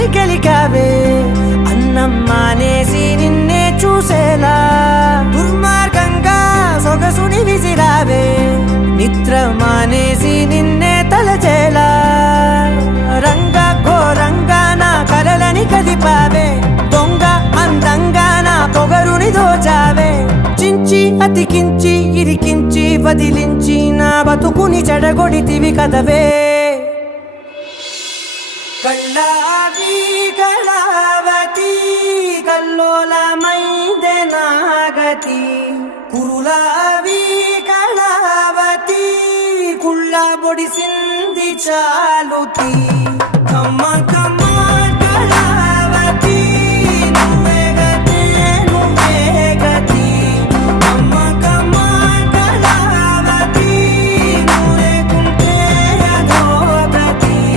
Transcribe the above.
కలని గెలికావే అన్నం మానేసి నిన్నే చూసేలా దుర్మార్గంగా సొగసుని విసిరావే నిద్ర మానేసి నిన్నే తలచేలా రంగా ఘోరంగా నా కలలని కదిపావే దొంగ అందంగా నా పొగరుని దోచావే చించి అతికించి ఇరికించి వదిలించి నా బతుకుని చెడగొడితివి కదవే కళ్ళావి కళావతి కల్లోలమైందే నాగతి కురులావి కళావతి కుళ్ళ బొడిసింది చాలుతి